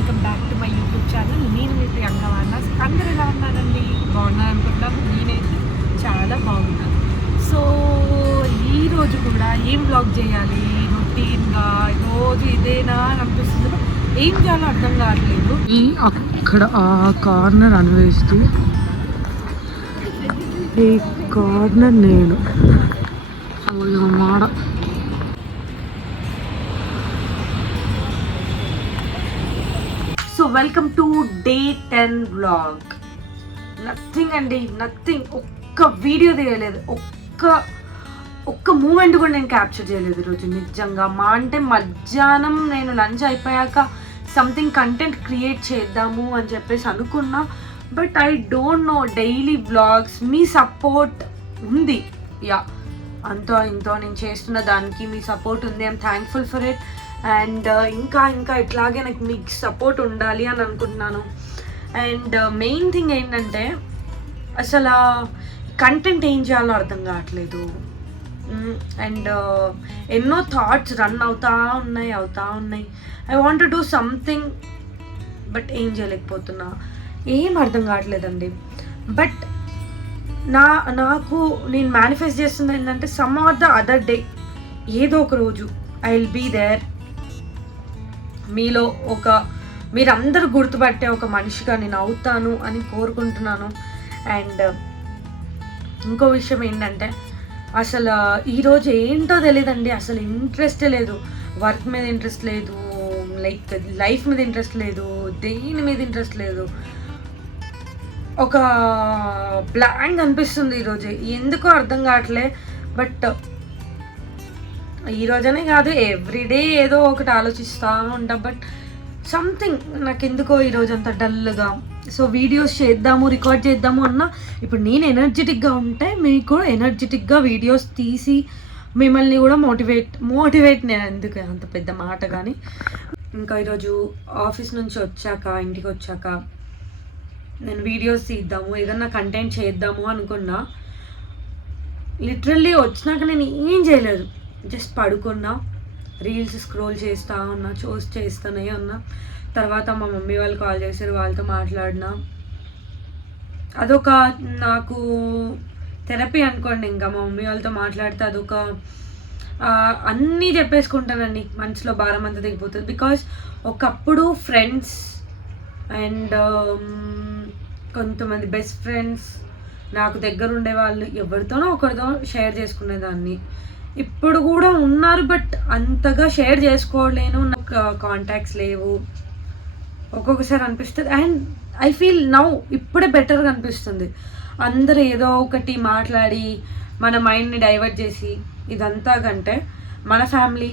Welcome back to my YouTube channel. నేను మీ ప్రియాంక వార్నస్. అందరూ ఎలా ఉన్నారండి? బాగున్నారు అనుకుంటున్నాను. నేనైతే చాలా బాగున్నాను. సో ఈరోజు కూడా ఏం బ్లాగ్ చేయాలి, రొటీన్గా రోజు ఇదేనా అని అనిపిస్తుంది. ఏం చేయాలో అర్థం కావట్లేదు. ఈ అక్కడ ఆ కార్నర్ అన్వేషి, ఈ కార్నర్ నేను మాడ. So welcome to day 10 vlog. Nothing అండి, నథింగ్. ఒక్క వీడియో తీయలేదు, ఒక్క మూమెంట్ కూడా నేను క్యాప్చర్ చేయలేదు ఈరోజు నిజంగా. అంటే మధ్యాహ్నం నేను లంచ్ అయిపోయాక సంథింగ్ కంటెంట్ క్రియేట్ చేద్దాము అని చెప్పేసి అనుకున్నా. But I don't know, daily vlogs me support ఉంది. యా, అంతో ఇంతో నేను చేస్తున్న దానికి మీ సపోర్ట్ ఉంది. I'm thankful for it. And ఇంకా ఇట్లాగే నాకు మీకు సపోర్ట్ ఉండాలి అని అనుకుంటున్నాను. అండ్ మెయిన్ థింగ్ ఏంటంటే అసలు కంటెంట్ ఏం చేయాలో అర్థం కావట్లేదు. అండ్ ఎన్నో థాట్స్ రన్ అవుతా ఉన్నాయి. I want to do something, but ఏం చేయలేకపోతున్నా. ఏం అర్థం కావట్లేదండి. బట్ నాకు నేను మేనిఫెస్ట్ చేస్తుంది ఏంటంటే some or the other day, ఏదో ఒక రోజు ఐ విల్ బీ దేర్. మీలో మీరందరూ గుర్తుపట్టే ఒక మనిషిగా నేను అవుతాను అని కోరుకుంటున్నాను. అండ్ ఇంకో విషయం ఏంటంటే అసలు ఈరోజు ఏంటో తెలియదండి. అసలు ఇంట్రెస్టే లేదు. వర్క్ మీద ఇంట్రెస్ట్ లేదు, లైక్ లైఫ్ మీద ఇంట్రెస్ట్ లేదు, దేని మీద ఇంట్రెస్ట్ లేదు. ఒక బ్లాంక్ అనిపిస్తుంది ఈరోజు. ఎందుకో అర్థం కావట్లే. బట్ ఈరోజనే కాదు, ఎవ్రీడే ఏదో ఒకటి ఆలోచిస్తూ ఉంటా. బట్ సంథింగ్ నాకు ఎందుకో ఈరోజు అంత డల్గా. సో వీడియోస్ చేద్దాము, రికార్డ్ చేద్దాము అన్నా, ఇప్పుడు నేను ఎనర్జెటిక్గా ఉంటే మీకు కూడా ఎనర్జెటిక్గా వీడియోస్ తీసి మిమ్మల్ని కూడా మోటివేట్ నేను ఎందుకు అంత పెద్ద మాట. కానీ ఇంకా ఈరోజు ఆఫీస్ నుంచి ఇంటికి వచ్చాక నేను వీడియోస్ తీద్దాము, ఏదన్నా కంటెంట్ చేద్దాము అనుకున్నా. లిటరల్లీ వచ్చినాక నేను ఏం చేయలేదు, జస్ట్ పడుకున్నా, రీల్స్ స్క్రోల్ చేస్తూ ఉన్నా, చేస్తూనే ఉన్నా. తర్వాత మా మమ్మీ వాళ్ళు కాల్ చేశారు, వాళ్ళతో మాట్లాడినా. అదొక నాకు థెరపీ అనుకోండి. ఇంకా మా మమ్మీ వాళ్ళతో మాట్లాడితే అదొక అన్నీ చెప్పేసుకుంటానండి, మనసులో భారం అంతా దిగిపోతుంది. బికాజ్ ఒకప్పుడు ఫ్రెండ్స్ అండ్ కొంతమంది బెస్ట్ ఫ్రెండ్స్ నాకు దగ్గర ఉండేవాళ్ళు, ఎవరితోనో ఒకరితో షేర్ చేసుకునేదాన్ని. ఇప్పుడు కూడా ఉన్నారు, బట్ అంతగా షేర్ చేసుకోలేను, నాకు కాంటాక్ట్స్ లేవు. ఒక్కొక్కసారి అనిపిస్తుంది. అండ్ ఐ ఫీల్ నౌ ఇప్పుడే బెటర్గా అనిపిస్తుంది. అందరూ ఏదో ఒకటి మాట్లాడి మన మైండ్ని డైవర్ట్ చేసి ఇదంతా కంటే మన ఫ్యామిలీ,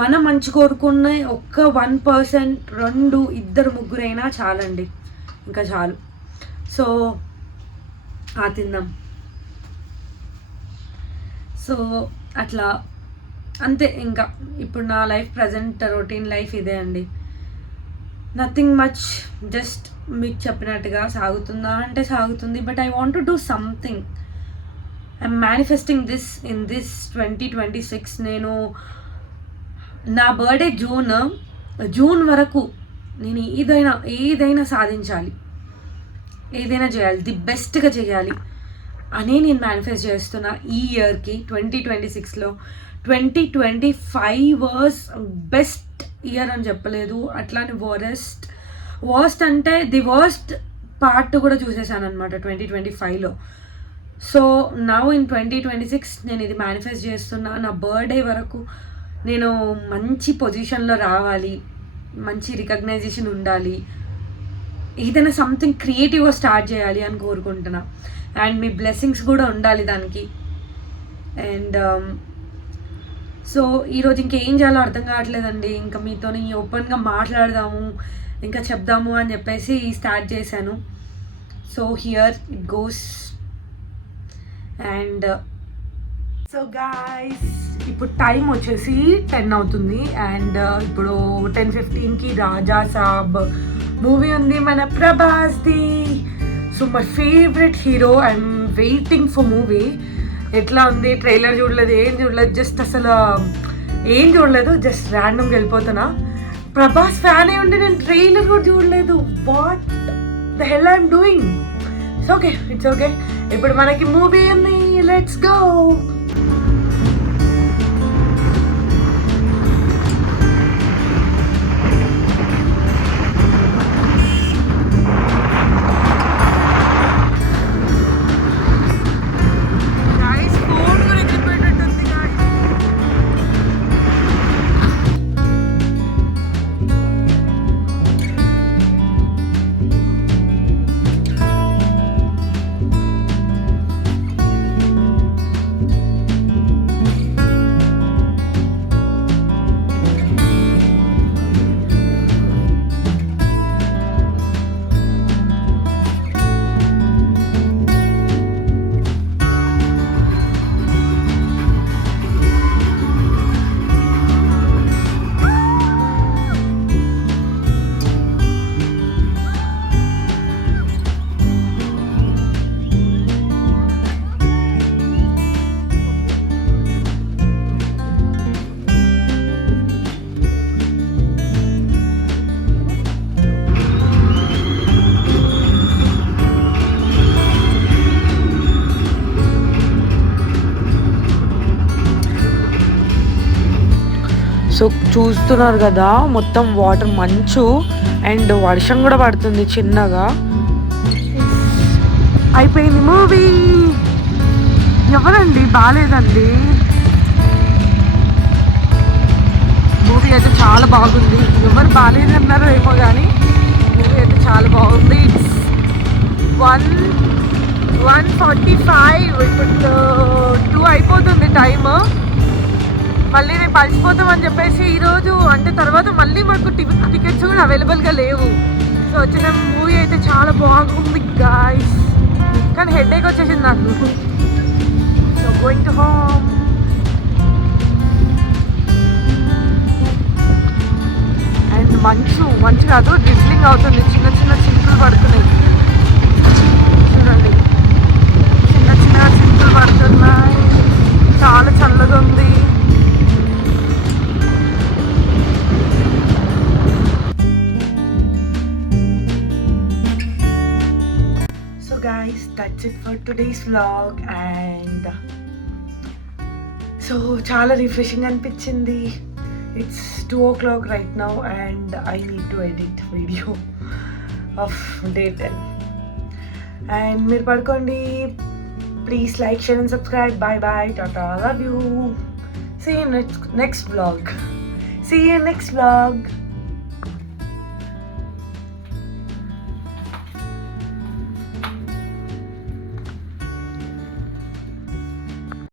మన మంచి కోరుకున్న ఒక్క 1%, 2, 2, 3 చాలండి, ఇంకా చాలు. సో తిందాం. సో అట్లా అంతే. ఇంకా ఇప్పుడు నా లైఫ్ ప్రజెంట్ రొటీన్ లైఫ్ ఇదే అండి. నథింగ్ మచ్, జస్ట్ మీకు చెప్పినట్టుగా సాగుతుందా అంటే సాగుతుంది. But I want to do something. I'm manifesting this in this 2026. నేను నా బర్త్డే జూన్ వరకు నేను ఏదైనా సాధించాలి, ఏదైనా చేయాలి, ది బెస్ట్గా చేయాలి అని నేను మేనిఫెస్ట్ చేస్తున్నా ఈ ఇయర్కి. 2026లో 2025 వాజ్ బెస్ట్ ఇయర్ అని చెప్పలేదు, అట్లానే వర్స్ట్ అంటే ది వర్స్ట్ పార్ట్ కూడా చూసేసాను అనమాట 2025లో. సో నౌ ఇన్ 2026 నేను ఇది మేనిఫెస్ట్ చేస్తున్నా. నా బర్త్డే వరకు నేను మంచి పొజిషన్లో రావాలి, మంచి రికగ్నైజేషన్ ఉండాలి, ఏదైనా సంథింగ్ క్రియేటివ్గా స్టార్ట్ చేయాలి అని కోరుకుంటున్నా. అండ్ మీ బ్లెస్సింగ్స్ కూడా ఉండాలి దానికి. అండ్ సో ఈరోజు ఇంకేం చేయాలో అర్థం కావట్లేదండి. ఇంకా మీతో ఓపెన్గా మాట్లాడదాము, ఇంకా చెప్దాము అని చెప్పేసి స్టార్ట్ చేశాను. So here it goes. And so guys, ఇప్పుడు టైం వచ్చేసి 10 అవుతుంది. అండ్ ఇప్పుడు 10:15కి రాజా సాబ్ మూవీ ఉంది మన ప్రభాస్ది. So my favourite hero. I'm waiting for movie. ఎట్లా ఉంది, ట్రైలర్ చూడలేదు, ఏం చూడలేదు, జస్ట్ అసలు ఏం చూడలేదు, జస్ట్ ర్యాండమ్గా వెళ్ళిపోతున్నా. ప్రభాస్ ఫ్యాన్ అయి ఉండి నేను ట్రైలర్ కూడా చూడలేదు. What the hell I'm doing. It's okay, it's okay. ఇప్పుడు మనకి మూవీ ఉంది, లెట్స్ గో. సో చూస్తున్నారు కదా, మొత్తం వాటర్, మంచు అండ్ వర్షం కూడా పడుతుంది చిన్నగా. అయిపోయింది మూవీ. ఎవరండి బాగాలేదండి. మూవీ అయితే చాలా బాగుంది. ఎవరు బాగాలేదన్నారో ఏమో కానీ మూవీ అయితే చాలా బాగుంది. 1:45. ఇప్పుడు 2 అయిపోతుంది టైమ్. మళ్ళీ రేపు అలసిపోతామని చెప్పేసి ఈరోజు అంటే తర్వాత మళ్ళీ మాకు టికెట్స్ కూడా అవైలబుల్గా లేవు. సో వచ్చిన మూవీ అయితే చాలా బాగుంది గాయ్స్, కానీ హెడేక్ వచ్చేసింది నాకు. So going to home. And మంచు కాదు, డ్రిజ్లింగ్ అవుతుంది. చిన్న చిన్న చినుకులు పడుతున్నాయి చూడండి, చిన్న చిన్న చినుకులు పడుతున్నాయి. చాలా చల్లగా ఉంది. Guys, that's it for today's vlog. And so చాలా రిఫ్రెషింగ్ అనిపించింది. It's 2 o'clock right now and I need to edit video of day 10. And మీరు పడుకోండి. Please like, share and subscribe. Bye bye, tata, love you. See you next vlog.